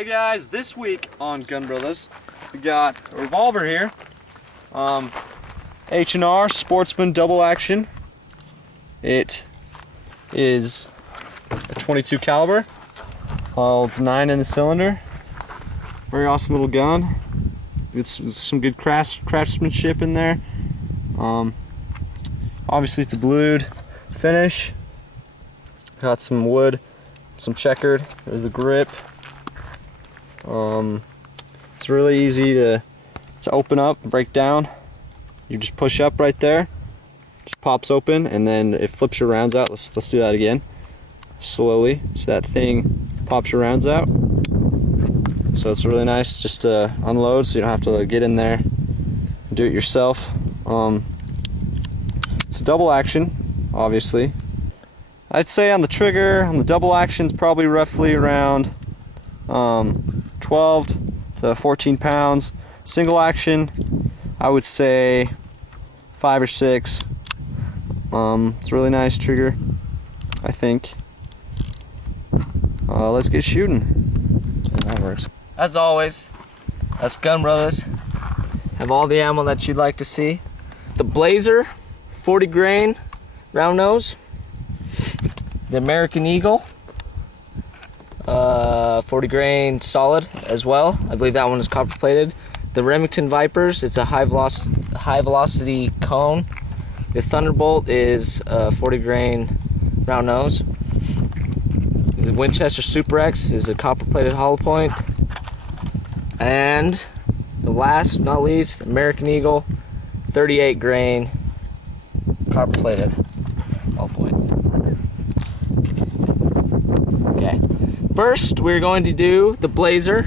Hey guys, this week on Gun Brothers, we got a revolver here. H&R Sportsman double action. It is a 22 caliber. Holds 9 in the cylinder. Very awesome little gun. It's some good craftsmanship in there. Obviously it's a blued finish. Got some wood, some checkered. There's the grip. It's really easy to open up and break down. You just push up right there, just pops open, and then it flips your rounds out. Let's do that again, slowly. So that thing pops your rounds out. So it's really nice just to unload, so you don't have to get in there and do it yourself. It's a double action, obviously. I'd say on the trigger, on the double action, it's probably roughly around 12 to 14 pounds. Single action, I would say 5 or 6. It's a really nice trigger, I think. Let's get shooting. Yeah, that works. As always, us Gun Brothers have all the ammo that you'd like to see. The Blazer, 40 grain, round nose. The American Eagle, 40 grain solid as well. I believe that one is copper plated. The Remington Vipers, it's a high velocity cone. The Thunderbolt is 40 grain round nose. The Winchester Super X is a copper plated hollow point. And the last but not least, American Eagle, 38 grain copper plated hollow point. Okay, first we're going to do the Blazer,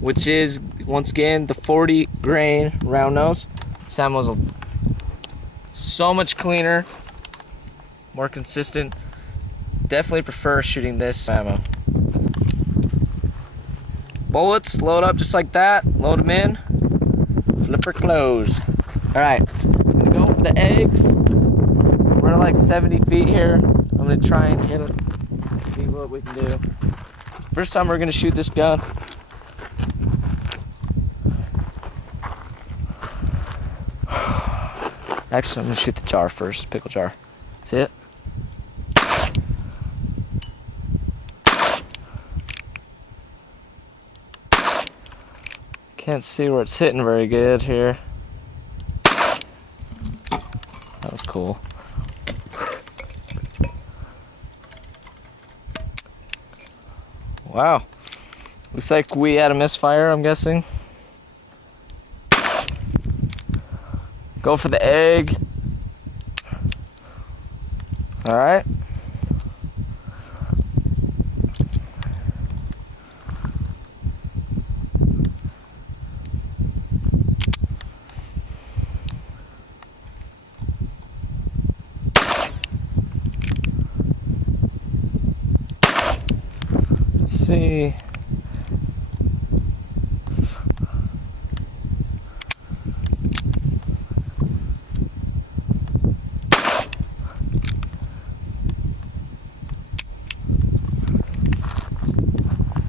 which is once again the 40 grain round nose. This ammo's so much cleaner, more consistent. Definitely prefer shooting this ammo. Bullets load up just like that. Load them in. Flipper closed. All right, I'm gonna go for the eggs. We're at like 70 feet here. I'm gonna try and hit it. See what we can do. First time we're gonna shoot this gun. Actually, I'm gonna shoot the jar first, pickle jar. See it? Can't see where it's hitting very good here. That was cool. Wow. Looks like we had a misfire, I'm guessing. Go for the egg. All right. Let's see.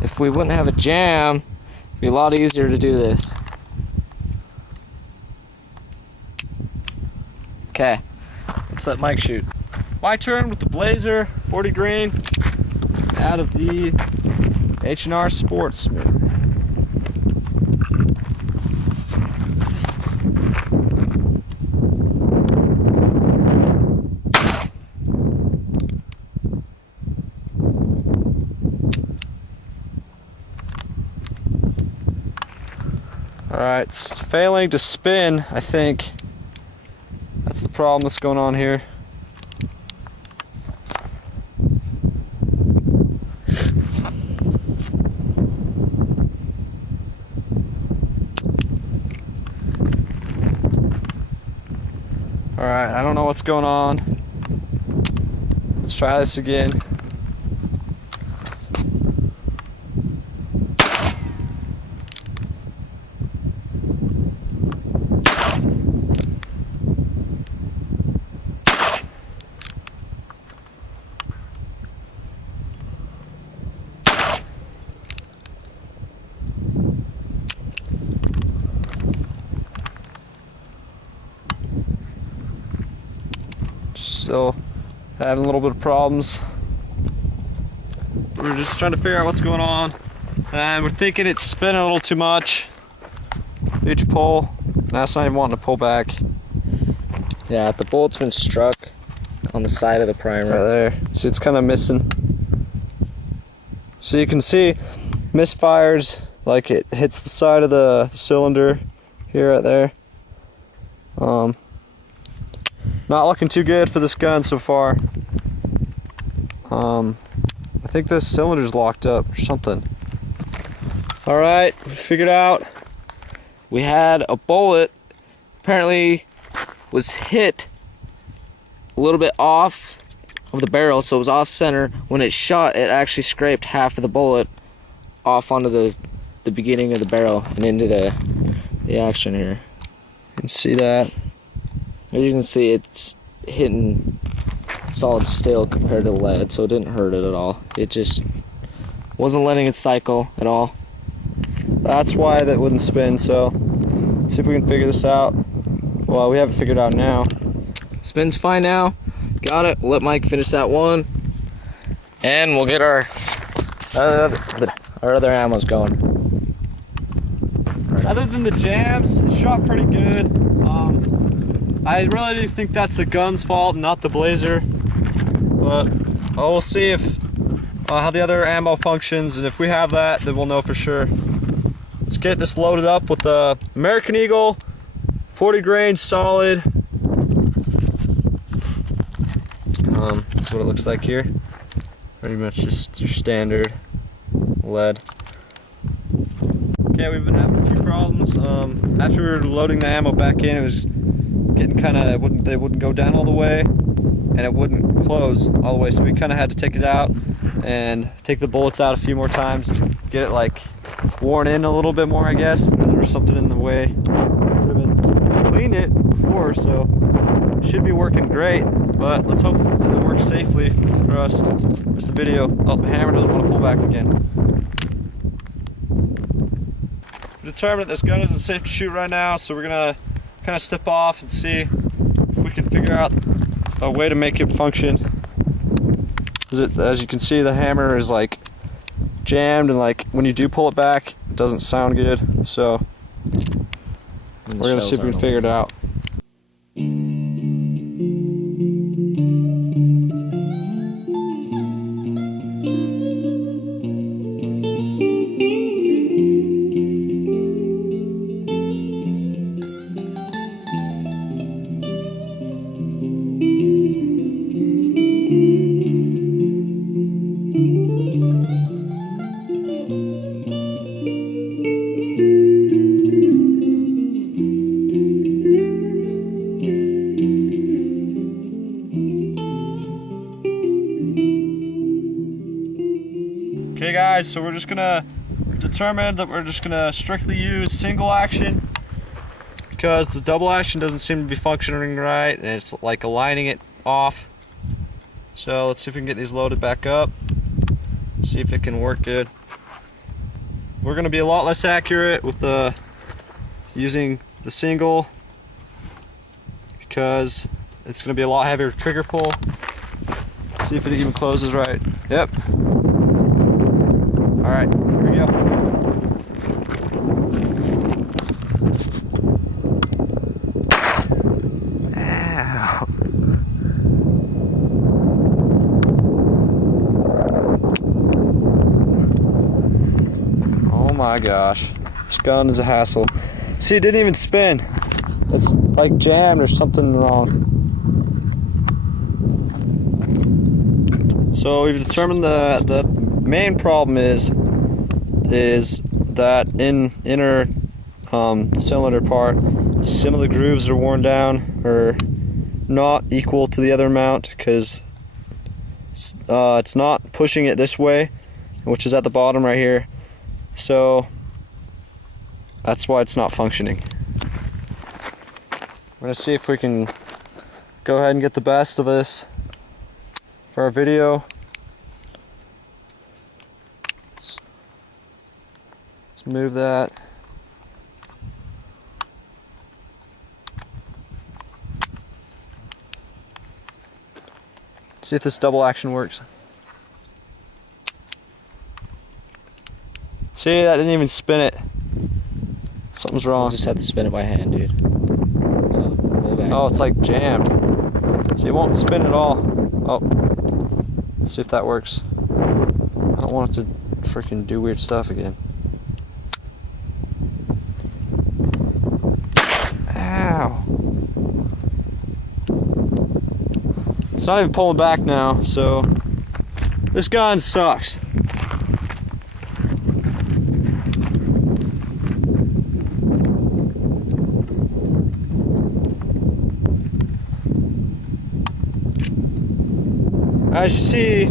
If we wouldn't have a jam, it'd be a lot easier to do this. Okay, let's let Mike shoot. My turn with the Blazer, 40 grain, out of the H&R Sportsman. Alright, it's failing to spin, I think. That's the problem that's going on here. Alright, I don't know what's going on. Let's try this again. still having a little bit of problems. We're just trying to figure out what's going on, and we're thinking it's spinning a little too much. Each pull, now it's not even wanting to pull back. Yeah, the bullet's been struck on the side of the primer. Right there. See, it's kind of missing. So you can see misfires, like it hits the side of the cylinder here, right there. Not looking too good for this gun so far. I think this cylinder's locked up or something. All right, we figured out. We had a bullet, apparently was hit a little bit off of the barrel, so it was off center. When it shot, it actually scraped half of the bullet off onto the beginning of the barrel and into the action here. You can see that. As you can see, it's hitting solid steel compared to lead, so it didn't hurt it at all. It just wasn't letting it cycle at all. That's why that wouldn't spin, so see if we can figure this out. Well, we haven't figured it out now. Spins fine now. Got it. We'll let Mike finish that one. And we'll get our other ammos going. Other than the jams, it shot pretty good. I really do think that's the gun's fault, not the blazer. But we'll see if how the other ammo functions, and if we have that, then we'll know for sure. Let's get this loaded up with the American Eagle 40 grain solid. That's what it looks like here. Pretty much just your standard lead. Okay, we've been having a few problems. After we were loading the ammo back in, it was getting kind of, they wouldn't go down all the way, and it wouldn't close all the way. So we kind of had to take it out and take the bullets out a few more times to get it like worn in a little bit more, I guess. There was something in the way. Could have been cleaned it before, so it should be working great. But let's hope that it works safely for us. There's the video. Oh, the hammer doesn't want to pull back again. We determined that this gun isn't safe to shoot right now, so we're gonna kind of step off and see if we can figure out a way to make it function. As you can see, the hammer is like jammed, and like when you do pull it back, it doesn't sound good. So we're gonna see if we can figure it out. Okay guys, so we're just gonna determine that we're just gonna strictly use single action because the double action doesn't seem to be functioning right, and it's like aligning it off. So let's see if we can get these loaded back up, see if it can work good. We're gonna be a lot less accurate with using the single because it's gonna be a lot heavier trigger pull. See if it even closes right. Yep. All right, here we go. Ow. Oh my gosh, this gun is a hassle. See, it didn't even spin. It's like jammed or something wrong. So we've determined the main problem is that in inner cylinder part, some of the grooves are worn down or not equal to the other mount because it's not pushing it this way, which is at the bottom right here. So that's why it's not functioning. We're gonna see if we can go ahead and get the best of this for our video. Let's move that. See if this double action works. See, that didn't even spin it. Something's I wrong. just had to spin it by hand, dude. So, go back. Oh, it's like jammed. See, it won't spin at all. Oh. Let's see if that works. I don't want it to freaking do weird stuff again. Ow. It's not even pulling back now, so this gun sucks. As you see,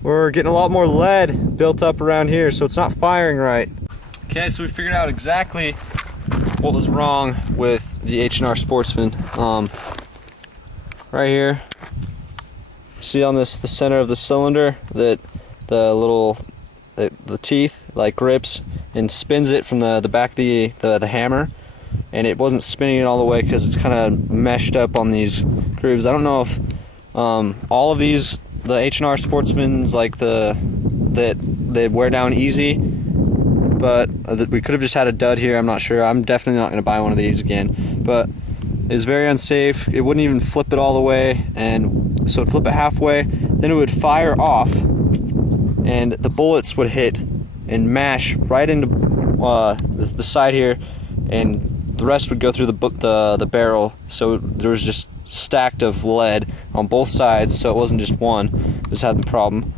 we're getting a lot more lead built up around here, so it's not firing right. Okay, so we figured out exactly what was wrong with the H&R Sportsman. Right here, see on this, the center of the cylinder, that the little, the teeth like grips and spins it from the back of the hammer, and it wasn't spinning it all the way because it's kind of meshed up on these grooves. I don't know if all of these, the H&R Sportsmans, like that they wear down easy, but we could have just had a dud here. I'm not sure. I'm definitely not going to buy one of these again, but it's very unsafe. It wouldn't even flip it all the way, and so it'd flip it halfway, then it would fire off, and the bullets would hit and mash right into the side here, and the rest would go through the barrel. So there was just stacked of lead on both sides, so it wasn't just one that was having the problem,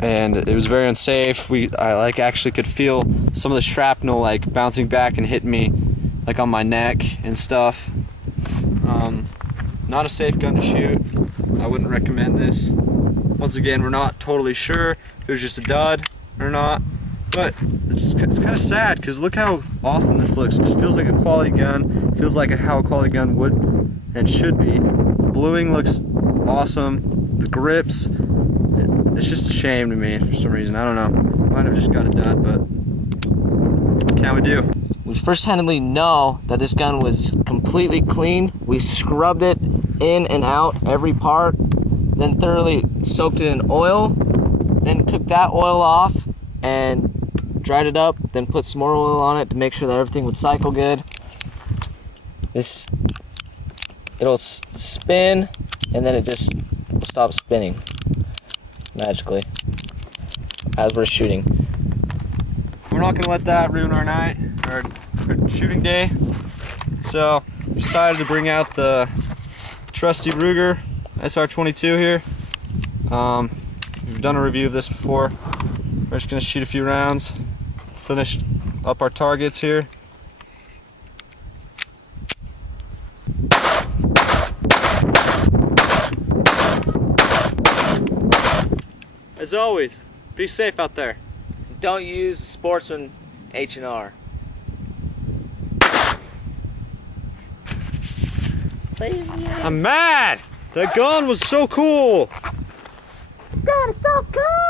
and it was very unsafe. I like actually could feel some of the shrapnel like bouncing back and hitting me like on my neck and stuff. Not a safe gun to shoot. I wouldn't recommend this. Once again, we're not totally sure if it was just a dud or not, but it's kind of sad because look how awesome this looks. It just feels like a quality gun. It feels like how a quality gun would and should be. The bluing looks awesome. The grips, it's just a shame to me for some reason. I don't know. Might have just got a dud, but what can we do? We first-handedly know that this gun was completely clean. We scrubbed it in and out, every part, then thoroughly soaked it in oil, then took that oil off and dried it up, then put some more oil on it to make sure that everything would cycle good. It'll spin, and then it just stops spinning magically as we're shooting. We're not going to let that ruin our night, our shooting day. So we decided to bring out the trusty Ruger SR22 here. We've done a review of this before. We're just going to shoot a few rounds, finish up our targets here. As always, be safe out there. Don't use Sportsman H&R. I'm mad! That gun was so cool! God, it's so cool!